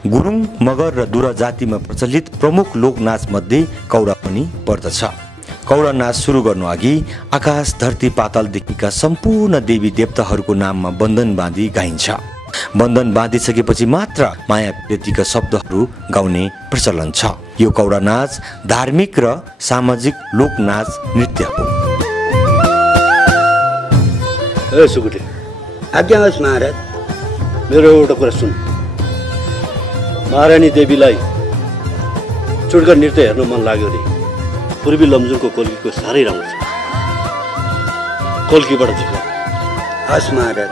गुरुङ, मगर र दुरा जातिमा प्रचलित प्रमुख लोकनाच मध्ये कौडा पनि पर्दछ। कौडा नाच सुरु गर्नु अघि आकाश धरती पातालदेखिका सम्पूर्ण देवी देवताहरूको नाममा बन्धन बाँधी गाइन्छ। बन्धन बाँधिसकेपछि मात्र माया प्रीतिका शब्दहरू गाउने प्रचलन छ। यो कौडा नाच धार्मिक र सामाजिक लोकनाच नृत्य हो। ए सुकुटी, आज्ञा होस् महाराज। मेरो एउटा कुरा सुन। महारानी देवीलाई चुडका नृत्य हेर्न मन लाग्यो रे। पूर्वी लमजुङको कोल्कीको साह्रै राम्रो छ। कोल्कीबाट सिक्नु। हस् महाराज।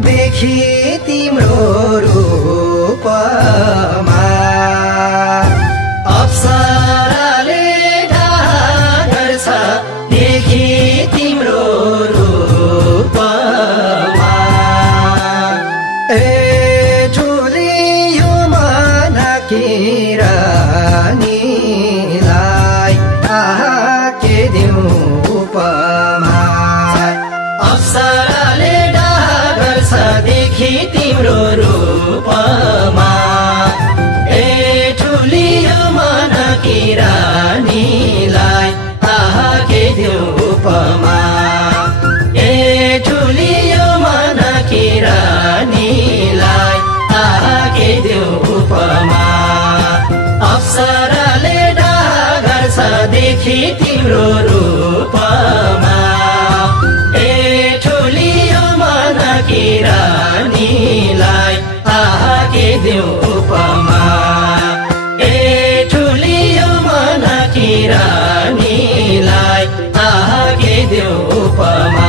देखि तिम्रो रूपमा अप्सराले डाहा गर्छ। देखि तिम्रो रूपमा ए ठुली यो मनकी रानीलाई आहा के देऊ उपमा। अप्सराले देखि तिम्रो रूपमा ए ठुली मनकी रानीलाई आहा के देऊ उपमा। ए ठुली मनकी रानीलाई आहा के देऊ उपमा। अप्सराले डाहा गर्छ देखि तिम्रो रूपमा ए ठुली मनकी रानीलाई आहा के देऊ उपमा। ए ठुली मनकी रानीलाई आहा के देऊ उपमा।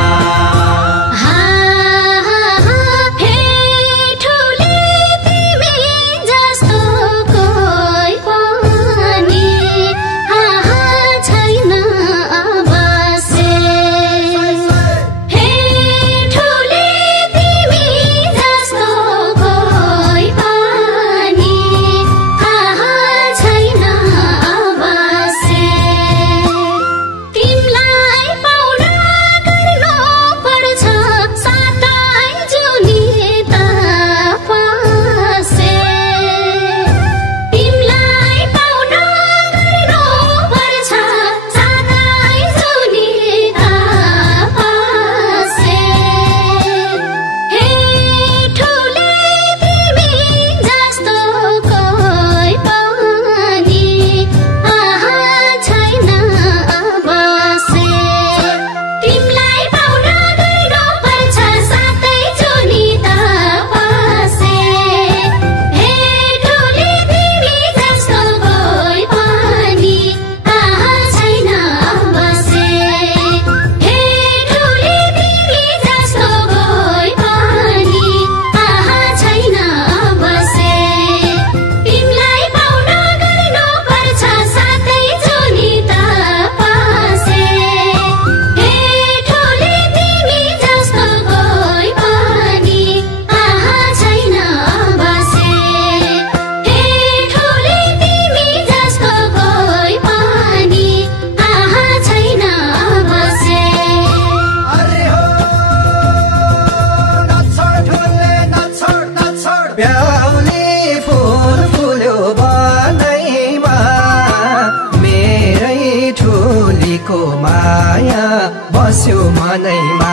बस्यो मनैमा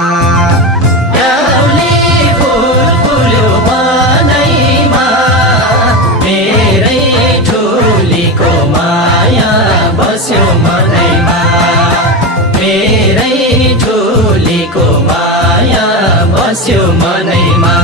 प्याउली फुल फुल्यो मनैमा मेरै ठुलीको माया बस्यो मनैमा मेरै ठुलीको माया बस्यो मनैमा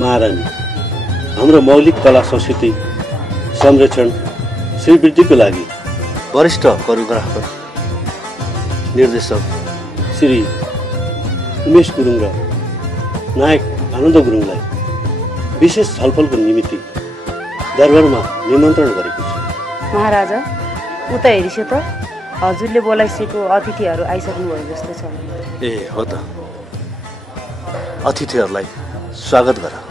महारानी, हाम्रो मौलिक कला संस्कृति संरक्षण श्रीवृद्धिको लागि वरिष्ठ कोरियोग्राफर निर्देशक श्री उमेश गुरुङ र नायक आनन्द गुरुङलाई विशेष छलफलको निमित्त दरबारमा निमन्त्रण गरेको छु। महाराजा, उता हेरिसे त हजुरले बोलाइसकेको अतिथिहरू आइसक्नु भयो जस्तो छ। ए हो त, अतिथिहरूलाई स्वागत गर।